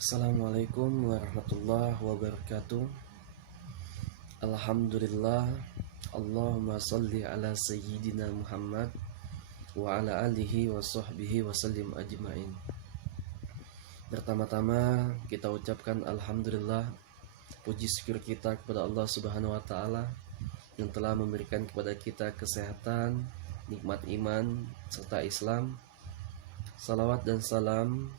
Assalamualaikum warahmatullahi wabarakatuh. Alhamdulillah. Allahumma salli ala sayyidina Muhammad wa ala alihi wa sahbihi wa sallim ajma'in. Pertama-tama kita ucapkan alhamdulillah, puji syukur kita kepada Allah Subhanahu wa taala yang telah memberikan kepada kita kesehatan, nikmat iman serta Islam. Salawat dan salam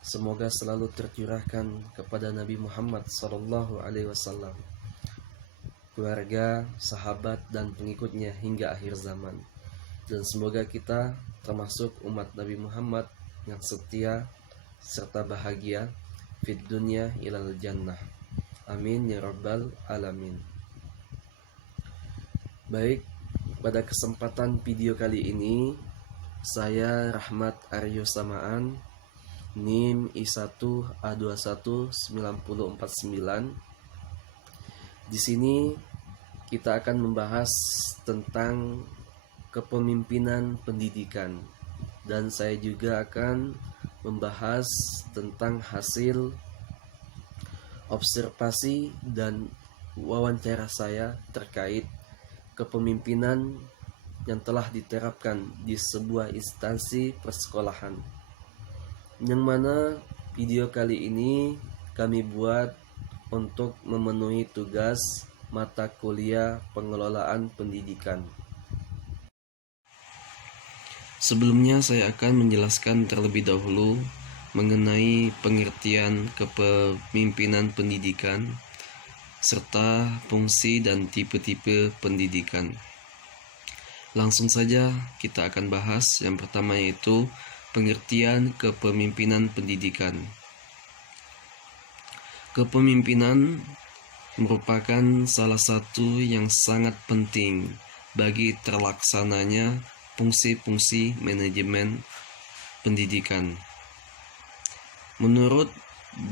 semoga selalu tercurahkan kepada Nabi Muhammad SAW, keluarga, sahabat, dan pengikutnya hingga akhir zaman. Dan semoga kita termasuk umat Nabi Muhammad yang setia serta bahagia fid dunya ilal jannah. Amin ya rabbal alamin. Baik, pada kesempatan video kali ini saya Rahmat Aryo Samaan, NIM I1A219049. Di sini kita akan membahas tentang kepemimpinan pendidikan, dan saya juga akan membahas tentang hasil observasi dan wawancara saya terkait kepemimpinan yang telah diterapkan di sebuah instansi persekolahan, yang mana video kali ini kami buat untuk memenuhi tugas mata kuliah pengelolaan pendidikan. Sebelumnya saya akan menjelaskan terlebih dahulu mengenai pengertian kepemimpinan pendidikan serta fungsi dan tipe-tipe pendidikan. Langsung saja kita akan bahas yang pertama, yaitu pengertian kepemimpinan pendidikan. Kepemimpinan merupakan salah satu yang sangat penting bagi terlaksananya fungsi-fungsi manajemen pendidikan. Menurut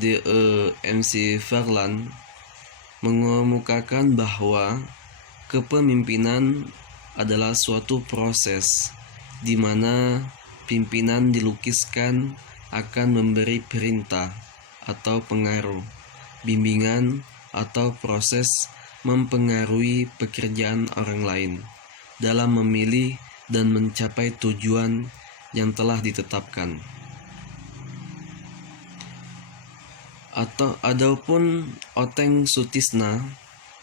D.E.M.C. Verlan mengemukakan bahwa kepemimpinan adalah suatu proses di mana pimpinan dilukiskan akan memberi perintah atau pengaruh, bimbingan atau proses mempengaruhi pekerjaan orang lain dalam memilih dan mencapai tujuan yang telah ditetapkan. Adapun Oteng Sutisna,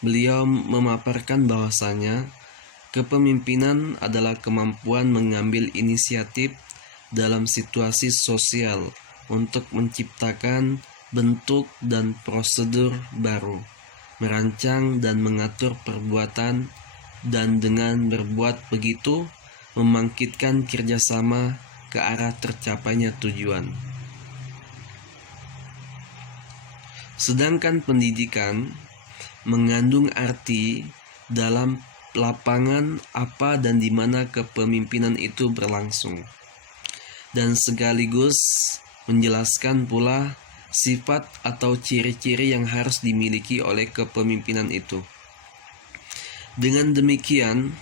beliau memaparkan bahwasanya kepemimpinan adalah kemampuan mengambil inisiatif dalam situasi sosial untuk menciptakan bentuk dan prosedur baru, merancang dan mengatur perbuatan, dan dengan berbuat begitu membangkitkan kerjasama ke arah tercapainya tujuan. Sedangkan pendidikan mengandung arti dalam lapangan apa dan di mana kepemimpinan itu berlangsung, dan sekaligus menjelaskan pula sifat atau ciri-ciri yang harus dimiliki oleh kepemimpinan itu. Dengan demikian,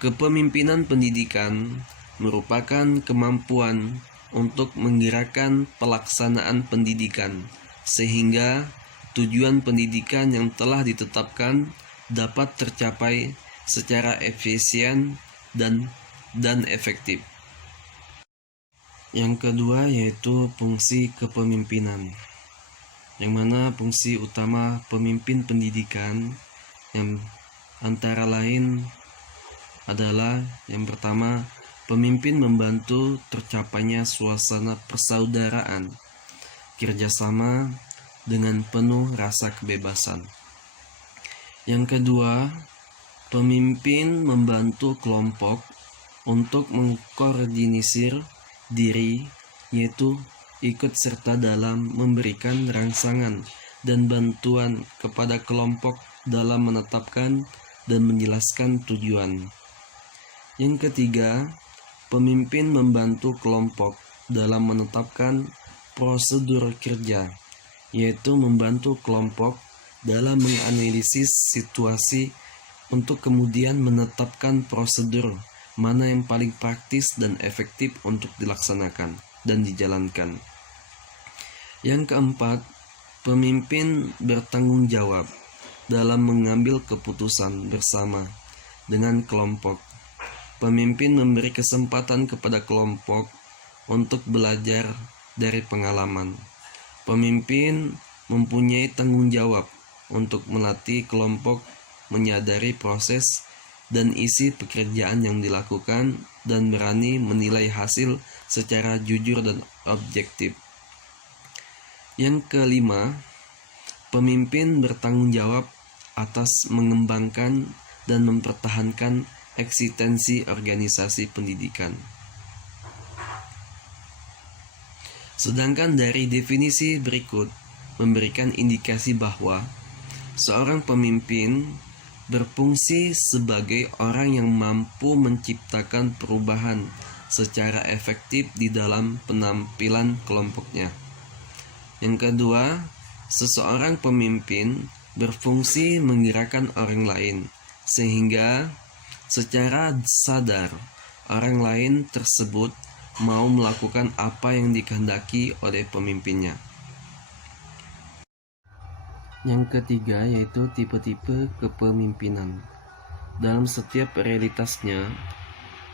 kepemimpinan pendidikan merupakan kemampuan untuk menggerakkan pelaksanaan pendidikan sehingga tujuan pendidikan yang telah ditetapkan dapat tercapai secara efisien dan efektif. Yang kedua yaitu fungsi kepemimpinan, yang mana fungsi utama pemimpin pendidikan yang antara lain adalah yang pertama, pemimpin membantu tercapainya suasana persaudaraan, kerjasama dengan penuh rasa kebebasan. Yang kedua, pemimpin membantu kelompok untuk mengkoordinir diri, yaitu ikut serta dalam memberikan rangsangan dan bantuan kepada kelompok dalam menetapkan dan menjelaskan tujuan. Yang ketiga, pemimpin membantu kelompok dalam menetapkan prosedur kerja, yaitu membantu kelompok dalam menganalisis situasi untuk kemudian menetapkan prosedur mana yang paling praktis dan efektif untuk dilaksanakan dan dijalankan. Yang keempat, pemimpin bertanggung jawab dalam mengambil keputusan bersama dengan kelompok. Pemimpin memberi kesempatan kepada kelompok untuk belajar dari pengalaman. Pemimpin mempunyai tanggung jawab untuk melatih kelompok menyadari proses dan isi pekerjaan yang dilakukan dan berani menilai hasil secara jujur dan objektif. Yang kelima, pemimpin bertanggung jawab atas mengembangkan dan mempertahankan eksistensi organisasi pendidikan. Sedangkan dari definisi berikut memberikan indikasi bahwa seorang pemimpin berfungsi sebagai orang yang mampu menciptakan perubahan secara efektif di dalam penampilan kelompoknya. Yang kedua, seseorang pemimpin berfungsi menggerakkan orang lain, sehingga secara sadar orang lain tersebut mau melakukan apa yang dikehendaki oleh pemimpinnya. Yang ketiga yaitu tipe-tipe kepemimpinan. Dalam setiap realitasnya,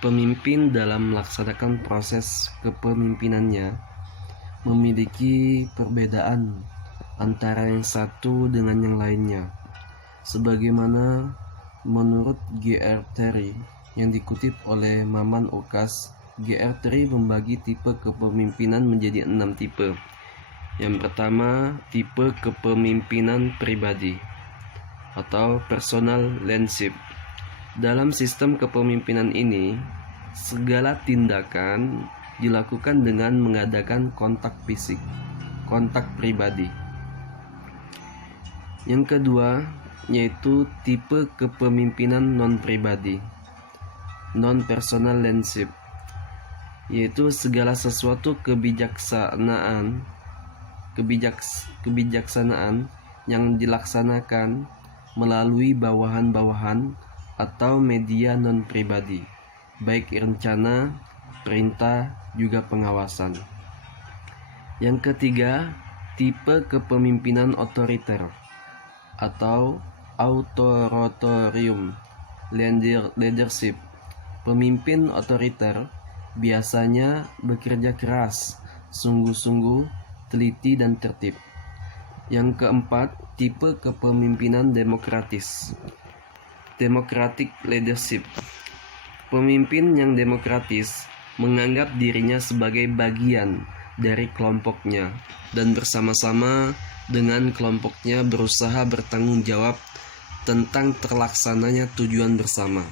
pemimpin dalam melaksanakan proses kepemimpinannya memiliki perbedaan antara yang satu dengan yang lainnya. Sebagaimana menurut G.R. Terry yang dikutip oleh Maman Ukas, G.R. Terry membagi tipe kepemimpinan menjadi 6 tipe. Yang pertama, tipe kepemimpinan pribadi atau personal leadership. Dalam sistem kepemimpinan ini, segala tindakan dilakukan dengan mengadakan kontak fisik, kontak pribadi. Yang kedua, yaitu tipe kepemimpinan non-pribadi, non-personal leadership, yaitu segala sesuatu kebijaksanaan yang dilaksanakan melalui bawahan-bawahan atau media non-pribadi, baik rencana, perintah, juga pengawasan. Yang ketiga, tipe kepemimpinan otoriter atau authoritarian leadership. Pemimpin otoriter biasanya bekerja keras, sungguh-sungguh, teliti dan tertib. Yang keempat, tipe kepemimpinan demokratis, democratic leadership. Pemimpin yang demokratis menganggap dirinya sebagai bagian dari kelompoknya dan bersama-sama dengan kelompoknya berusaha bertanggung jawab tentang terlaksananya tujuan bersama.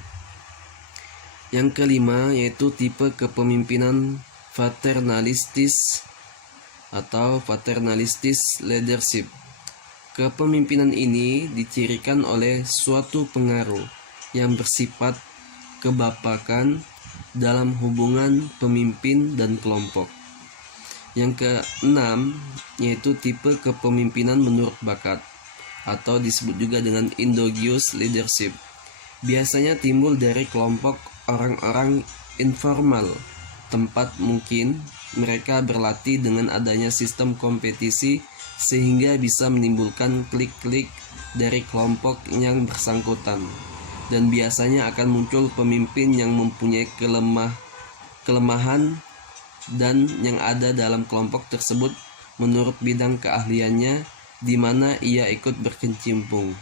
Yang kelima yaitu tipe kepemimpinan paternalistis atau paternalistis leadership. Kepemimpinan ini dicirikan oleh suatu pengaruh yang bersifat kebapakan dalam hubungan pemimpin dan kelompok. Yang keenam yaitu tipe kepemimpinan menurut bakat atau disebut juga dengan endogenous leadership. Biasanya timbul dari kelompok orang-orang informal, tempat mungkin mereka berlatih dengan adanya sistem kompetisi sehingga bisa menimbulkan klik-klik dari kelompok yang bersangkutan. Dan biasanya akan muncul pemimpin yang mempunyai kelemahan dan yang ada dalam kelompok tersebut menurut bidang keahliannya di mana ia ikut berkecimpung.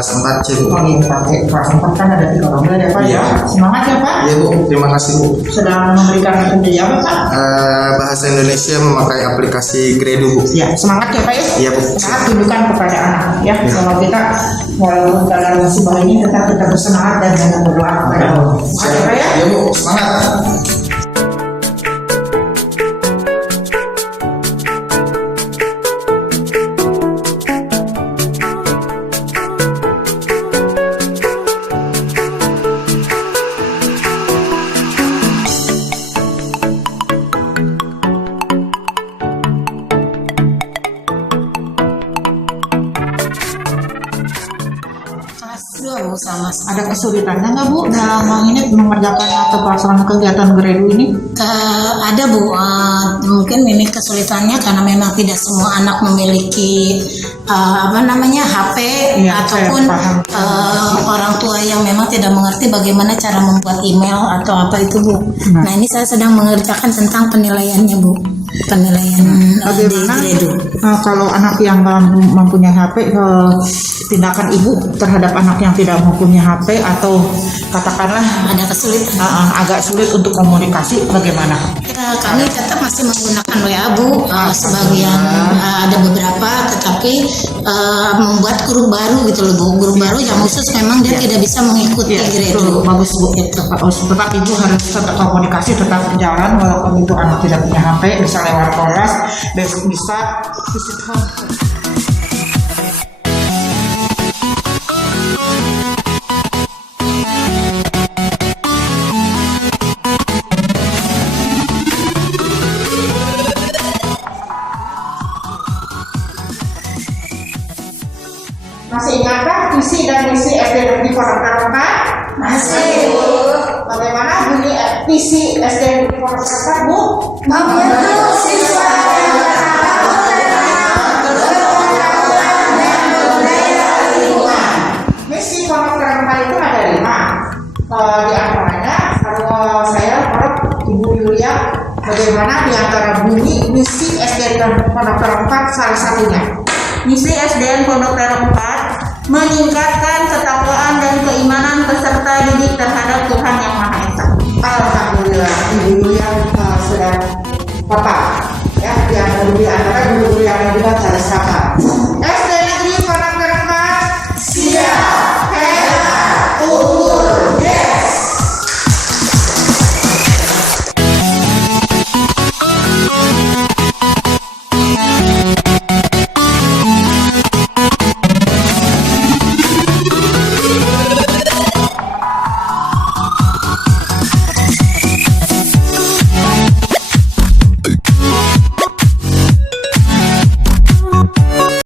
kelas 4 C, Bu. Oh iya, pakai kelas 4 kan ada 3 orang ya Pak ya. Semangat ya Pak. Iya, Bu. Terima kasih, Bu. Sedang memberikan studi apa Pak? Bahasa Indonesia memakai aplikasi Gredu, Bu. Ya, semangat ya Pak ya. Iya, Bu. Semangat tunjukkan kepada anak ya. Kalau kita walaupun dalam musibah ini tetap kita bersemangat dan jangan berdoa kepada Allah. Semangat ya Pak ya. Iya, Bu. Semangat. Kelas 2 Bu sama. Ada kesulitannya nggak Bu dalam ini mengerjakan atau pelaksanaan kegiatan Gredu ini? Ada Bu, mungkin ini kesulitannya karena memang tidak semua anak memiliki HP Iya, ataupun saya paham. orang tua yang memang tidak mengerti bagaimana cara membuat email atau apa itu Bu. Nah. Nah ini saya sedang mengerjakan tentang penilaiannya Bu, penilaian di Bagaimana Gredu. kalau anak yang nggak mempunyai HP, tindakan ibu terhadap anak yang tidak mempunyai HP atau katakanlah Ada kesulitan. agak sulit untuk komunikasi, bagaimana? Kami tetap masih menggunakan WA Bu, sebagian ada beberapa, tetapi membuat grup baru gitu loh Bu, grup baru yang khusus memang dia tidak bisa mengikuti Iya, Gredu. itu bagus Bu. Tetap ibu harus tetap komunikasi tetap berjalan walaupun itu anak tidak punya HP, bisa lewat kelas, bisa visit home. Masih ingatkah visi dan misi SD Negeri Pondok Terempat? Masih. Bagaimana bunyi visi SD Negeri Pondok Terempat, Bu? Membentuk siswa yang Misi Pondok Terempat itu ada 5. Di antaranya kalau saya harap Ibu Yulia bagaimana di antara bunyi misi SDN Pondok Terempat salah satunya. Misi SDN Pondok Terempat meningkatkan ketakwaan dan keimanan peserta didik terhadap Tuhan Yang Maha Esa. Alhamdulillah Ibu Yulia sudah papa ya, yang di antara guru-guru yang juga salah satu